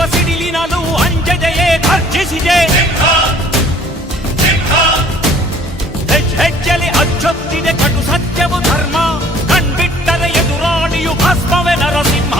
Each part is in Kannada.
ಬೀಸುವ ಸಿಡಿಲಿನಲ್ಲೂ ಅಂಜದೆಯೇ ಗರ್ಜಿಸಿದೆ. ಹೆಜ್ಜೆಲಿ ಅಚ್ಚೊತ್ತಿದೆ ಕಟು ಸತ್ಯವು ಧರ್ಮ, ಕಣ್ಬಿಟ್ಟರೆ ಎದುರಾಳಿಯು ಭಸ್ಮವೇ ನರಸಿಂಹ.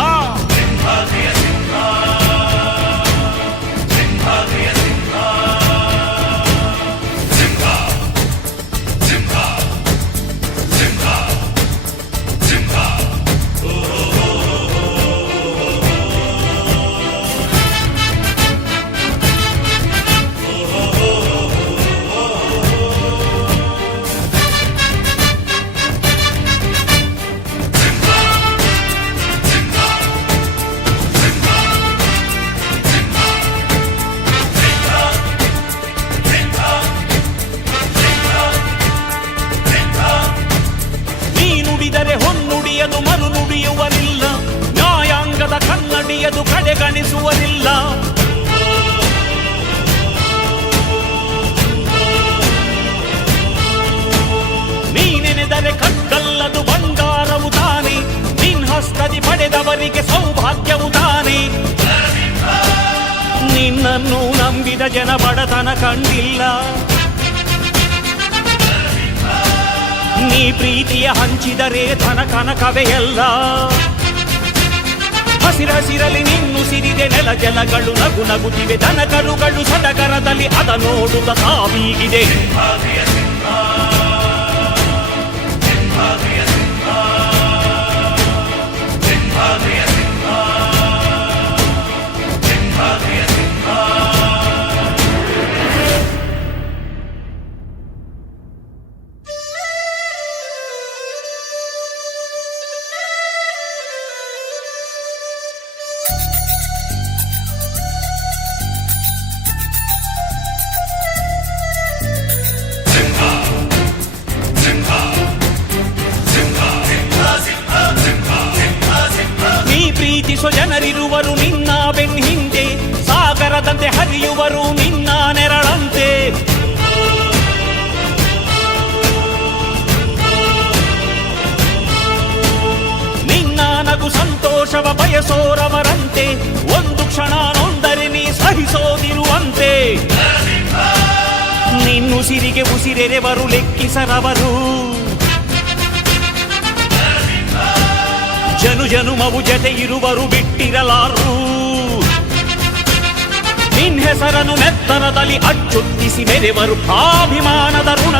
ಹೊನ್ನುಡಿಯದು ಮರು ನುಡಿಯುವರಿಲ್ಲ, ನ್ಯಾಯಾಂಗದ ಕನ್ನಡಿಯದು ಕಡೆಗಣಿಸುವರಿಲ್ಲ. ನೀನೆನೆದರೆ ಕಗ್ಗಲ್ಲದು ಬಂಗಾರವು ತಾನೆ, ನಿನ್ ಹಸ್ತದಿ ಪಡೆದವರಿಗೆ ಸೌಭಾಗ್ಯವು ತಾನೆ. ನಿನ್ನನ್ನು ನಂಬಿದ ಜನ ಬಡತನ ಕಂಡಿಲ್ಲ, ನೀ ಪ್ರೀತಿಯ ಹಂಚಿದರೆ ಧನ ಕನಕವೇ ಎಲ್ಲ. ಹಸಿರಸಿರಲಿ ನಿನ್ನು ಸಿರಿದೆ ನೆಲ ಜಲಗಳು ನಗು ನಗುತ್ತಿವೆ, ದನ ಕರುಗಳು ಸಡಗರದಲ್ಲಿ ಅದ ನೋಡುತ್ತ ತಾವೀಗಿದೆ. ಪ್ರೀತಿಸೋ ಜನರಿರುವರು ನಿನ್ನ ಬೆನ್ ಹಿಂದೆ, ಸಾಗರದಂತೆ ಹರಿಯುವರು ನಿನ್ನ ನೆರಳಂತೆ. ನಿನ್ನ ನಗು ಸಂತೋಷವ ಬಯಸೋರವರಂತೆ, ಒಂದು ಕ್ಷಣ ನೊಂದರೆ ನೀ ಸಹಿಸೋದಿರುವಂತೆ. ನಿನ್ನುಸಿರಿಗೆ ಉಸಿರೆರೆವರು ಲೆಕ್ಕಿಸರವರು, ಜನು ಜನುಮವು ಜತೆ ಇರುವರು ಬಿಟ್ಟಿರಲಾರು. ನಿನ್ ಹೆಸರನ್ನು ನೆತ್ತರದಲ್ಲಿ ಅಚ್ಚೊತ್ತಿಸಿ ಮೆರೆವರು, ಆಭಿಮಾನದ ಋಣ